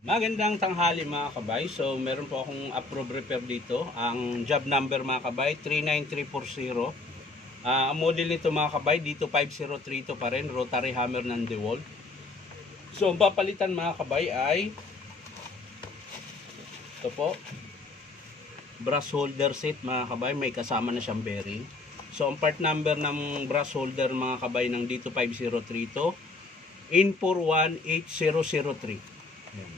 Magandang tanghali mga kabay. So meron po akong approved repair dito. Ang job number mga kabay 39340. Ang model nito mga kabay dito 5032 pa rin, rotary hammer ng DeWalt. So ang papalitan mga kabay ay ito po, brass holder set mga kabay, may kasama na siyang bearing. So ang part number ng brass holder mga kabay ng dito 5032 in418003. Ayan.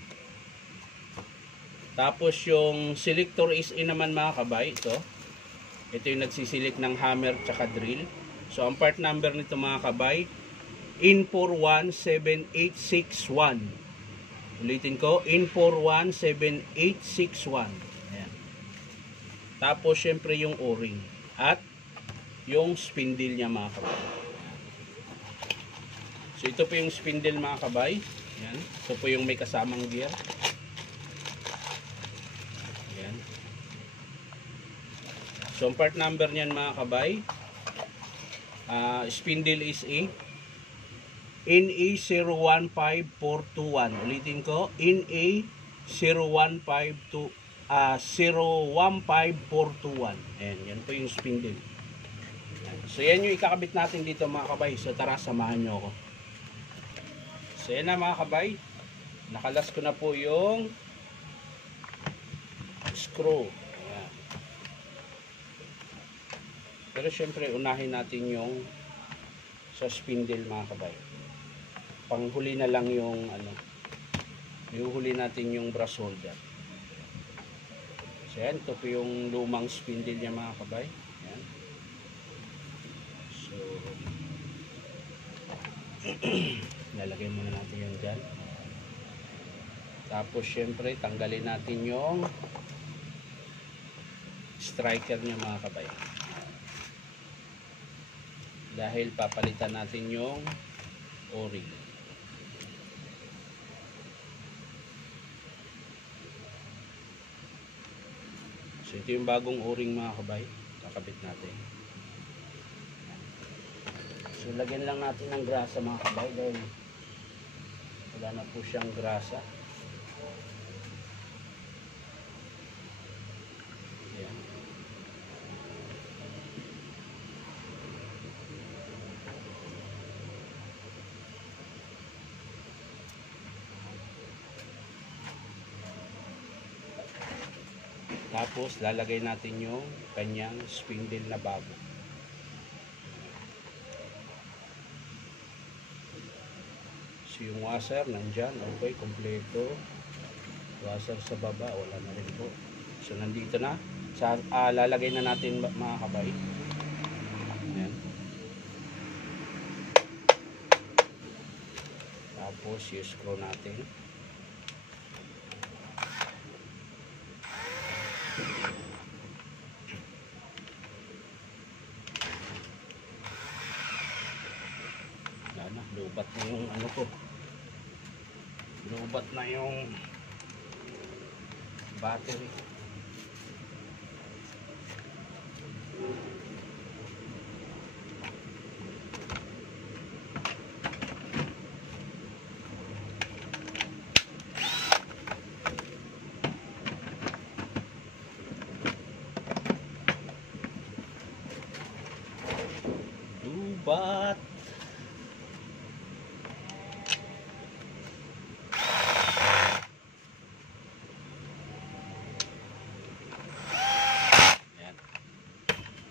Tapos yung selector is in naman mga kabay, ito yung nagsisilik ng hammer tsaka drill. So ang part number nito mga kabay in 417861. Ulitin ko, in 417861. Ayan. Tapos syempre yung o-ring at yung spindle niya mga kabay. So ito po yung spindle mga kabay. Ayan. Ito po yung may kasamang gear. Ayan. So ang part number niyan mga kabay, spindle is NA015421. Ulitin ko, NA015421. Ayan, yan po yung spindle. Ayan. So yan yung ikakabit natin dito mga kabay. So tara, samahan nyo ako. So yan na mga kabay, nakalas ko na po yung screw. Ayan. Pero syempre unahin natin yung sa spindle mga kabay. Panghuli na lang yung iuhuli natin yung brass holder. So yan, ito po yung lumang spindle niya mga kabay. Ayan. So lalagay muna natin yung dyan. Tapos syempre tanggalin natin yung striker niya mga kabay, dahil papalitan natin yung o-ring. So ito yung bagong o-ring mga kabay, kakabit natin. So lagyan lang natin ng grasa mga kabay dahil wala na po siyang grasa. Ayan. Tapos lalagay natin yung kanyang spindle na bago. So yung washer nandyan, okay, kompleto. Washer sa baba, wala na rin po. So nandito na. Lalagay na natin mga kabay. Ayan. Tapos yung screw natin. Lubat na yung lubat na yung battery. Lubat.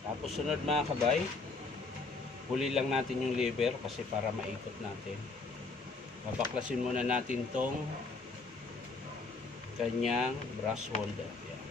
Tapos sunod mga kabay, huli lang natin yung lever kasi para maikot natin. Babaklasin muna natin tong kanyang brass holder. Yan.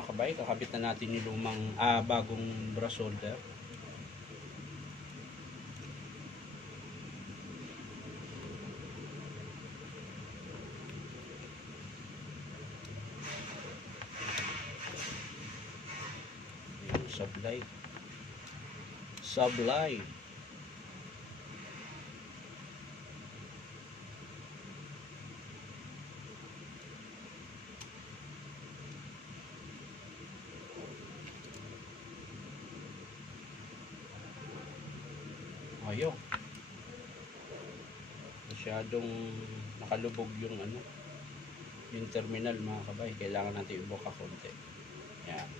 mga kabay, kakabit na natin yung bagong brush holder. Sublime. Ayaw. Masyadong nakalubog yung yung terminal mga kabay. Kailangan natin ibuka konti. Yan.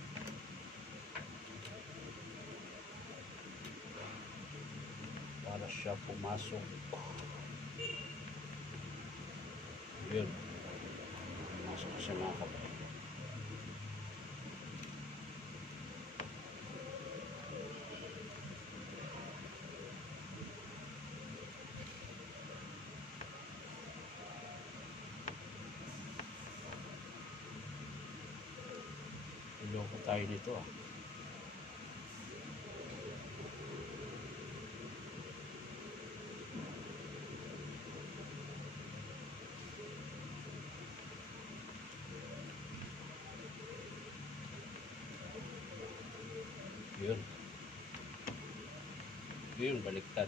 Para siya pumasok. Yun. Pumasok siya mga kabay. Loko tayo nito Yun, baliktad.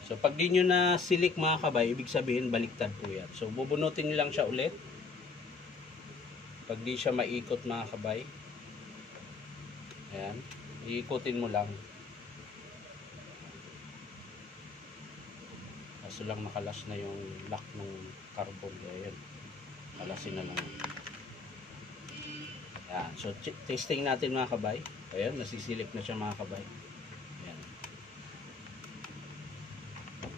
So pag di nyo na silik mga kabay, ibig sabihin baliktad po yan. So bubunutin nyo lang siya ulit. Pag di siya maikot mga kabay, ayan, iikutin mo lang. Kaso lang nakalas na yung lock ng carbon. Ayan, kalasin na lang. Ayan. So testing natin mga kabay. Ayan, nasisilip na siya mga kabay. Ayan.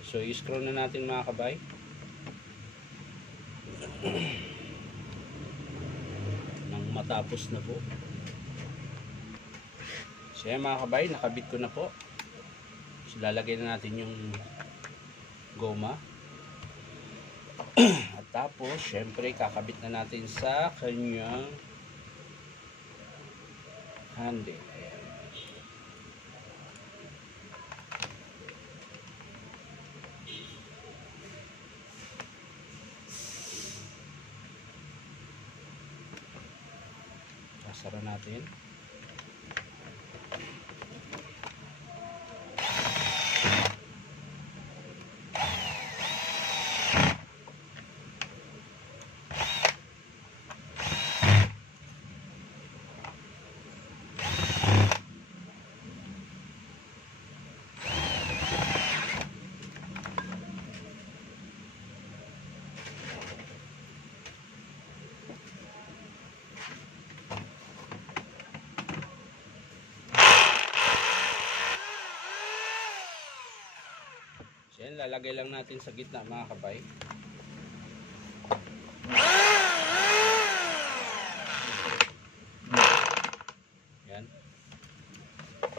So i-screw na natin mga kabay. Matapos na po. So yan mga kabay, nakabit ko na po. So lalagay na natin yung goma. At tapos syempre kakabit na natin sa kanyang handle. Ayan. Sara natin. Yan, lalagay lang natin sa gitna mga kabay. Yan.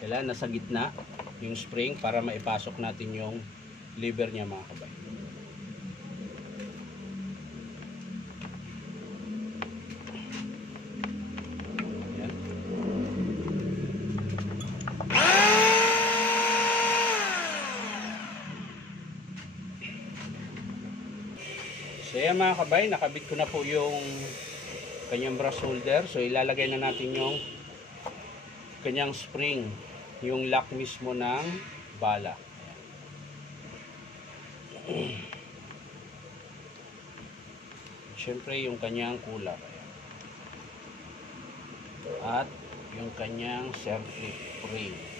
Kailangan nasa gitna yung spring para maipasok natin yung lever niya mga kabay. So yan mga kabay, nakabit ko na po yung kanyang brush holder. So ilalagay na natin yung kanyang spring, yung lock mismo ng bala. Siyempre yung kanyang kulak. At yung kanyang self-free.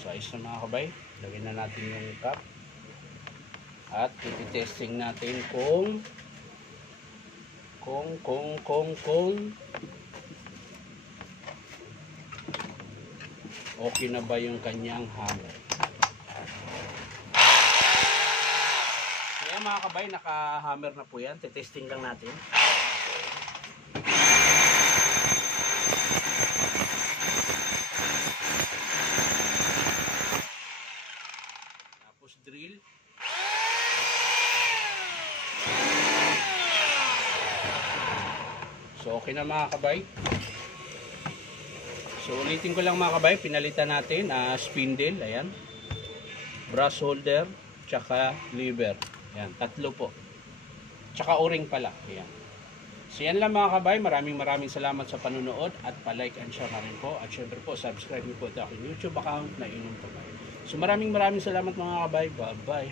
Size na mga kabay, lagyan na natin yung cap at iti-testing natin kung okay na ba yung kanyang hammer. Kaya mga kabay, naka-hammer na po yan, titesting lang natin. Drill. So okay na mga kabay. So ulitin ko lang mga kabay, pinalitan natin spindle, ayan, brass holder, tsaka lever. Ayan, tatlo po. Tsaka o-ring pala. Ayan. So yan lang mga kabay, maraming salamat sa panunood at pa-like and share na rin po. At syempre po, subscribe niyo po ito aking YouTube account na Inom Tabay. So maraming salamat mga kabay. Bye-bye.